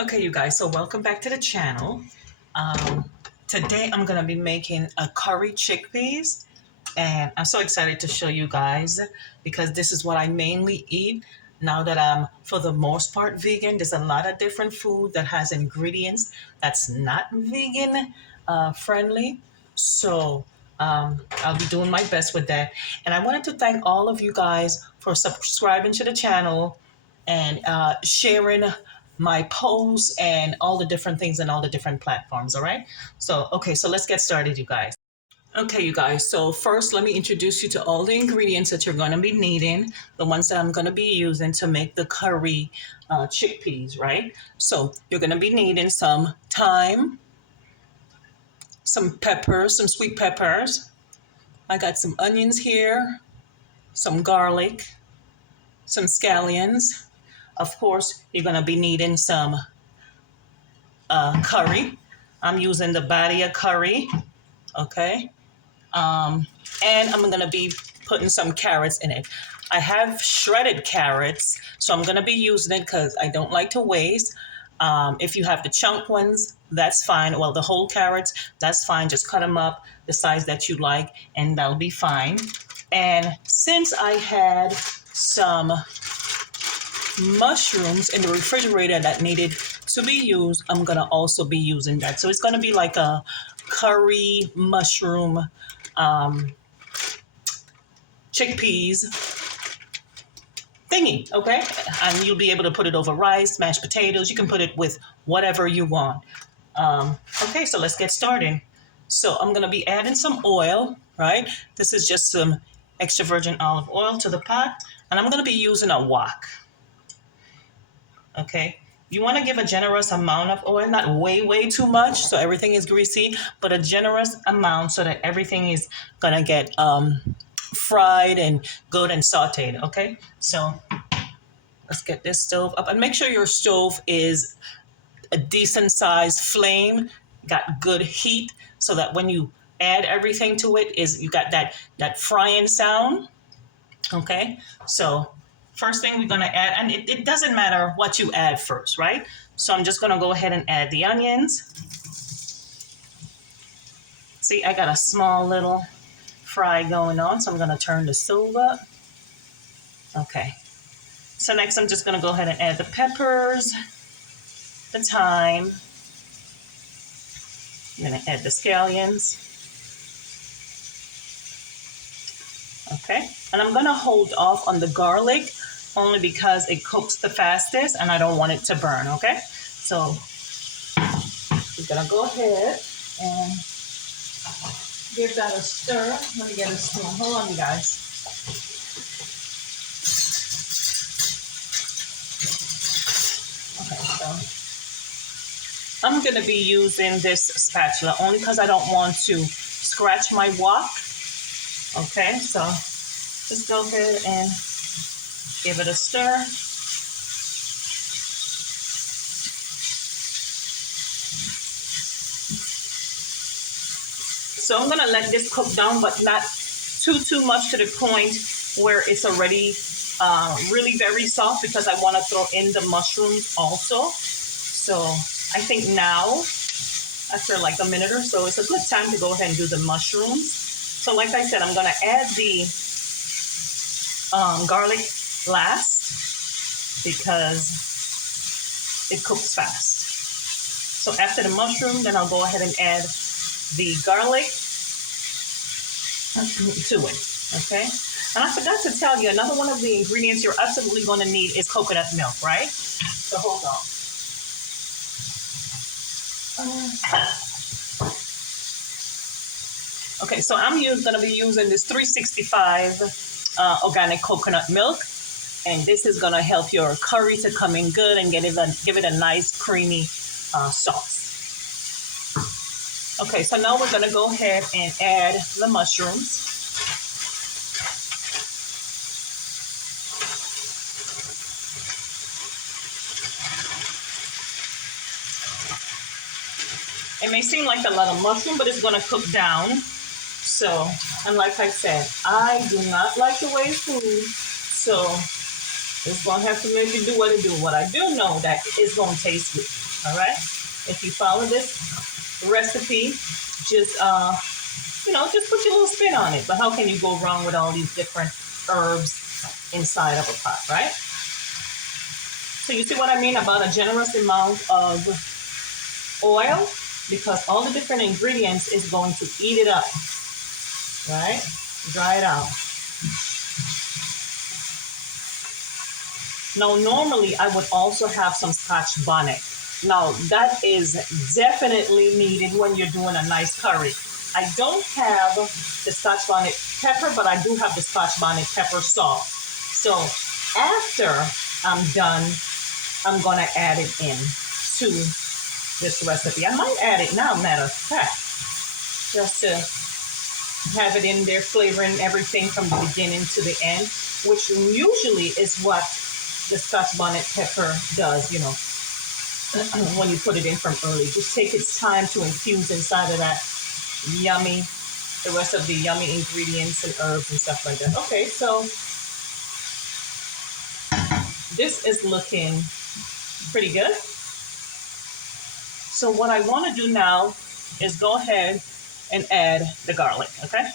Okay, you guys, so welcome back to the channel. Um, Today I'm gonna be making a curry chickpeas, and I'm so excited to show you guys because this is what I mainly eat now that I'm, for the most part, vegan. There's a lot of different food that has ingredients that's not vegan friendly, so I'll be doing my best with that. And I wanted to thank all of you guys for subscribing to the channel and sharing my posts and all the different things and all the different platforms. All right. So, okay, so let's get started, you guys. Okay, you guys. So first, let me introduce you to all the ingredients that you're going to be needing, the ones that I'm going to be using to make the curry chickpeas, right? So you're going to be needing some thyme, some peppers, some sweet peppers. I got some onions here, some garlic, some scallions. Of course, you're going to be needing some curry. I'm using the Badia curry, okay? And I'm gonna be putting some carrots in it. I have shredded carrots, so I'm gonna be using it because I don't like to waste. If you have the chunk ones, that's fine. Well, the whole carrots, that's fine. Just cut them up the size that you like, and that'll be fine. And since I had some mushrooms in the refrigerator that needed to be used, I'm gonna also be using that. So it's gonna be like a curry mushroom chickpeas thingy, okay? And you'll be able to put it over rice, mashed potatoes. You can put it with whatever you want. Okay, so let's get started. So I'm gonna be adding some oil, right? This is just some extra virgin olive oil to the pot, and I'm gonna be using a wok. Okay, you want to give a generous amount of oil, not way too much so everything is greasy, but a generous amount so that everything is gonna get fried and good and sauteed. Okay, so let's get this stove up and make sure your stove is a decent sized flame, got good heat, so that when you add everything to it, is you got that frying sound. Okay, so first thing we're going to add, and it doesn't matter what you add first, right? So I'm just going to go ahead and add the onions. See, I got a small little fry going on, so I'm going to turn the stove up. Okay, so next I'm just going to go ahead and add the peppers, the thyme. I'm going to add the scallions. Okay, and I'm going to hold off on the garlic only because it cooks the fastest and I don't want it to burn, okay? So we're gonna go ahead and give that a stir. Let me get a spoon. Hold on, you guys. Okay, so I'm gonna be using this spatula only because I don't want to scratch my wok. Okay, so just go ahead and give it a stir. So I'm gonna let this cook down, but not too much to the point where it's already really very soft, because I want to throw in the mushrooms also. So I think now, after like a minute or so, it's a good time to go ahead and do the mushrooms. So like I said, I'm gonna add the garlic last because it cooks fast. So after the mushroom, then I'll go ahead and add the garlic to it, okay? And I forgot to tell you, another one of the ingredients you're absolutely going to need is coconut milk, right? So hold on. Okay, so I'm going to be using this 365 organic coconut milk, and this is going to help your curry to come in good and give it a nice creamy sauce. Okay, so now we're going to go ahead and add the mushrooms. It may seem like a lot of mushroom, but it's going to cook down. So, and like I said, I do not like to waste food, so it's going to have to make it do what it do. What I do know that it's going to taste good. All right. If you follow this recipe, just just put your little spin on it. But how can you go wrong with all these different herbs inside of a pot, right? So you see what I mean about a generous amount of oil, because all the different ingredients is going to eat it up, right? Dry it out. Now, normally I would also have some Scotch bonnet. Now, that is definitely needed when you're doing a nice curry. I don't have the Scotch bonnet pepper, but I do have the Scotch bonnet pepper sauce. So after I'm done, I'm gonna add it in to this recipe. I might add it now, matter of fact, just to have it in there, flavoring everything from the beginning to the end, which usually is what the Scotch bonnet pepper does, when you put it in from early. Just take its time to infuse inside of that yummy, the rest of the yummy ingredients and herbs and stuff like that. Okay, so this is looking pretty good. So what I want to do now is go ahead and add the garlic, okay?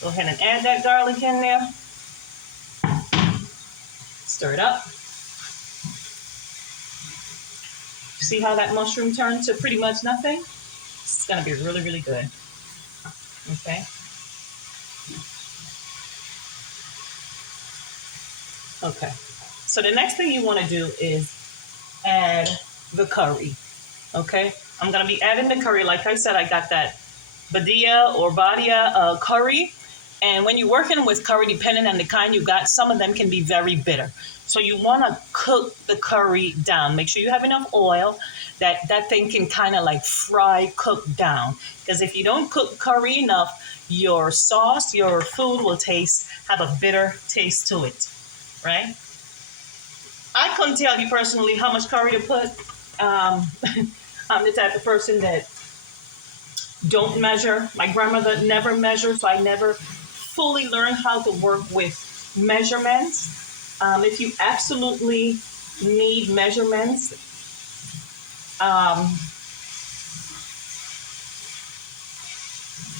Go ahead and add that garlic in there. Stir it up. See how that mushroom turned to pretty much nothing? It's gonna be really, really good. Okay. Okay. So the next thing you want to do is add the curry. Okay. I'm gonna be adding the curry. Like I said, I got that Badia curry. And when you're working with curry, depending on the kind you got, some of them can be very bitter. So you want to cook the curry down. Make sure you have enough oil that thing can kind of like fry, cook down. Because if you don't cook curry enough, your sauce, your food will have a bitter taste to it, right? I couldn't tell you personally how much curry to put. I'm the type of person that don't measure. My grandmother never measured, so I never fully learned how to work with measurements. If you absolutely need measurements,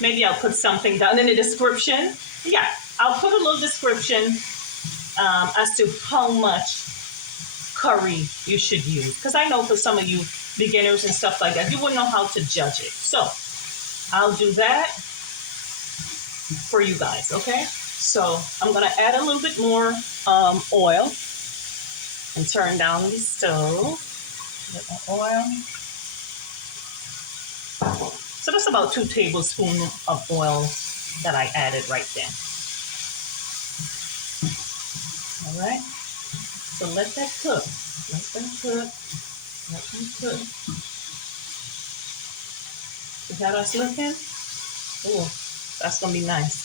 maybe I'll put something down in the description. Yeah, I'll put a little description as to how much curry you should use. Because I know for some of you beginners and stuff like that, you wouldn't know how to judge it. So I'll do that for you guys, okay? So I'm gonna add a little bit more oil and turn down the stove. Get my oil. So that's about 2 tablespoons of oil that I added right then. All right. So let that cook. Let them cook. Let them cook. Is that us looking? Oh, that's gonna be nice.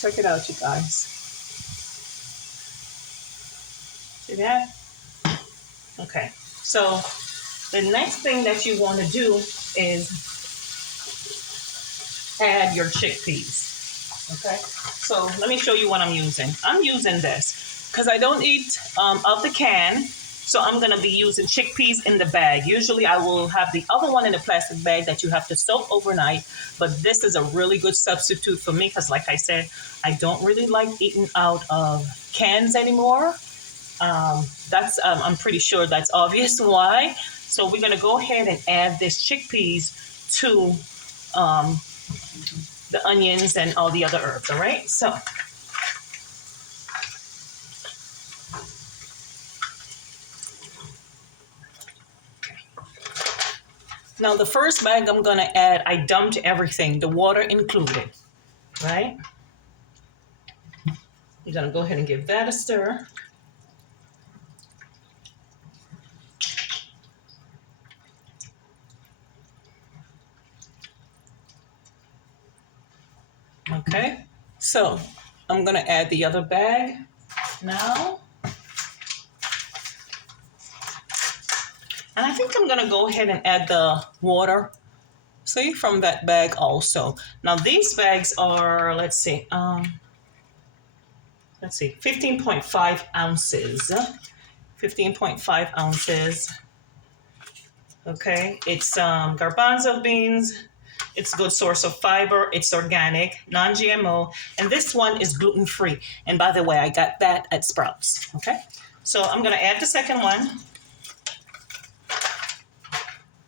Check it out, you guys. See that? Okay. So the next thing that you want to do is add your chickpeas. Okay. So let me show you what I'm using. I'm using this because I don't eat out the can. So I'm going to be using chickpeas in the bag. Usually I will have the other one in a plastic bag that you have to soak overnight. But this is a really good substitute for me because, like I said, I don't really like eating out of cans anymore. I'm pretty sure that's obvious why. So we're going to go ahead and add this chickpeas to the onions and all the other herbs, all right? So now the first bag I'm gonna add, I dumped everything, the water included, right? You're gonna go ahead and give that a stir. Okay, so I'm gonna add the other bag now. And I think I'm gonna go ahead and add the water, see, from that bag also. Now these bags are, let's see, 15.5 ounces. 15.5 ounces. Okay, it's garbanzo beans. It's a good source of fiber. It's organic, non-GMO, and this one is gluten-free. And by the way, I got that at Sprouts. Okay, so I'm gonna add the second one.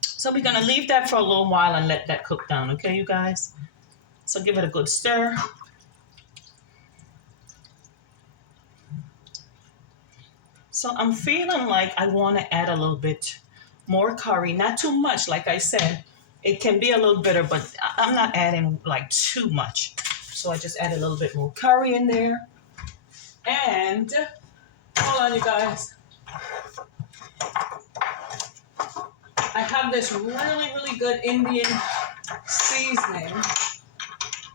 So we're gonna leave that for a little while and let that cook down. Okay, you guys. So give it a good stir. So I'm feeling like I want to add a little bit more curry, not too much. Like I said, it can be a little bitter, but I'm not adding like too much. So I just add a little bit more curry in there. And hold on, you guys. I have this really, really good Indian seasoning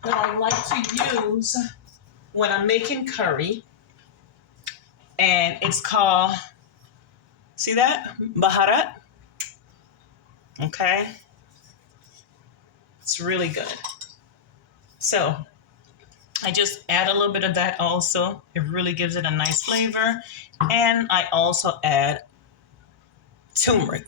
that I like to use when I'm making curry. And it's called, see that? Baharat. Okay. It's really good. So I just add a little bit of that also. It really gives it a nice flavor. And I also add turmeric.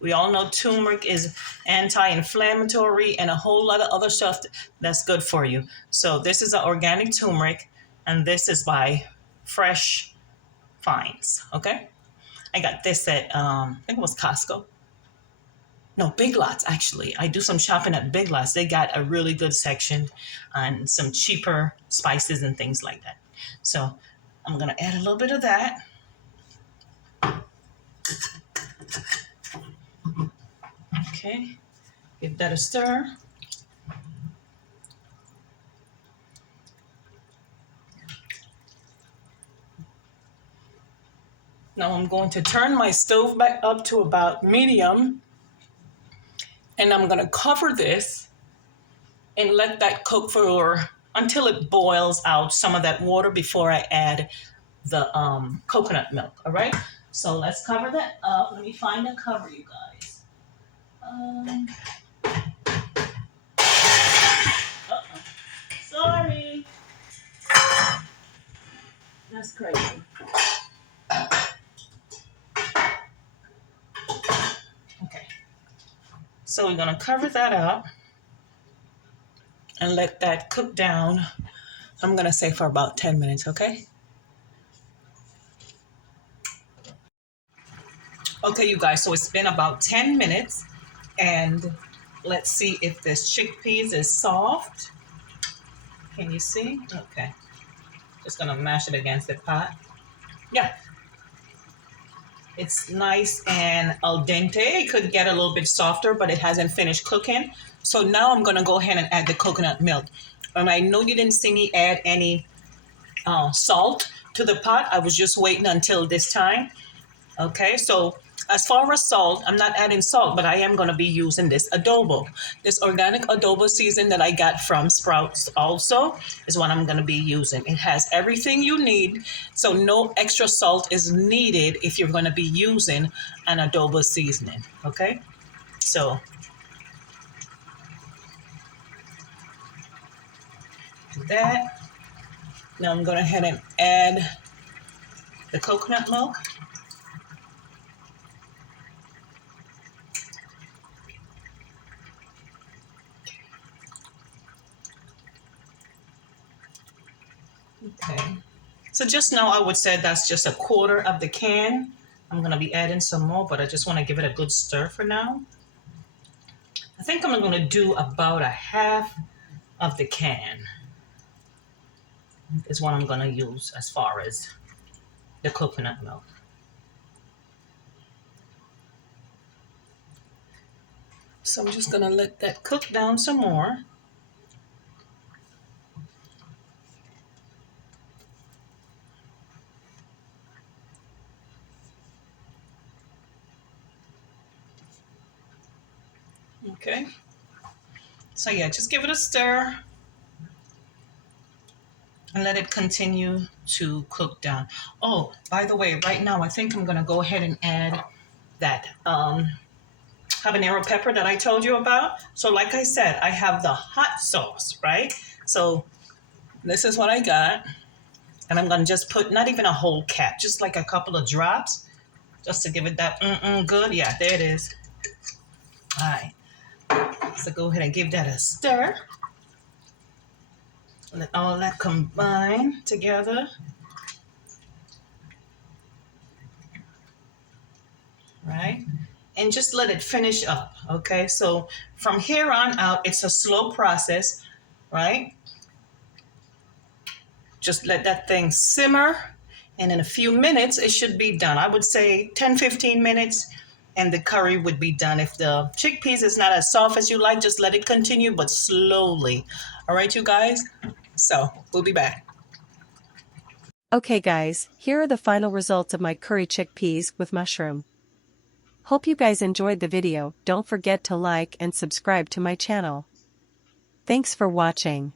We all know turmeric is anti-inflammatory and a whole lot of other stuff that's good for you. So this is an organic turmeric, and this is by Fresh Finds. Okay, I got this at I think it was Costco. No, Big Lots, actually. I do some shopping at Big Lots. They got a really good section on some cheaper spices and things like that. So I'm going to add a little bit of that. Okay, give that a stir. Now I'm going to turn my stove back up to about medium, and I'm going to cover this and let that cook for until it boils out some of that water before I add the coconut milk. All right, so let's cover that up. Let me find a cover, you guys. Sorry, that's crazy. Okay, so we're gonna cover that up and let that cook down. I'm gonna say for about 10 minutes, okay? Okay, you guys, so it's been about 10 minutes, and let's see if this chickpeas is soft. Can you see? Okay, just gonna mash it against the pot. Yeah, it's nice and al dente. It could get a little bit softer, but it hasn't finished cooking. So now I'm gonna go ahead and add the coconut milk. And I know you didn't see me add any salt to the pot. I was just waiting until this time. Okay, so as far as salt, I'm not adding salt, but I am going to be using this adobo. This organic adobo season that I got from Sprouts also is what I'm going to be using. It has everything you need, so no extra salt is needed if you're going to be using an adobo seasoning. Okay, so do that. Now I'm going to head and add the coconut milk. Okay, so just now I would say that's just a quarter of the can. I'm going to be adding some more, but I just want to give it a good stir for now. I think I'm going to do about a half of the can is what I'm going to use as far as the coconut milk. So I'm just going to let that cook down some more. Okay. So yeah, just give it a stir and let it continue to cook down. Oh, by the way, right now I think I'm going to go ahead and add that habanero pepper that I told you about. So like I said, I have the hot sauce, right? So this is what I got. And I'm going to just put not even a whole cap, just like a couple of drops, just to give it that good. Yeah, there it is. All right, so go ahead and give that a stir. Let all that combine together. Right? And just let it finish up. Okay, so from here on out, it's a slow process, right? Just let that thing simmer, and in a few minutes, it should be done. I would say 10-15 minutes, and the curry would be done. If the chickpeas is not as soft as you like, just let it continue, but slowly. All right, you guys? So we'll be back. Okay guys, here are the final results of my curry chickpeas with mushroom. Hope you guys enjoyed the video. Don't forget to like and subscribe to my channel. Thanks for watching.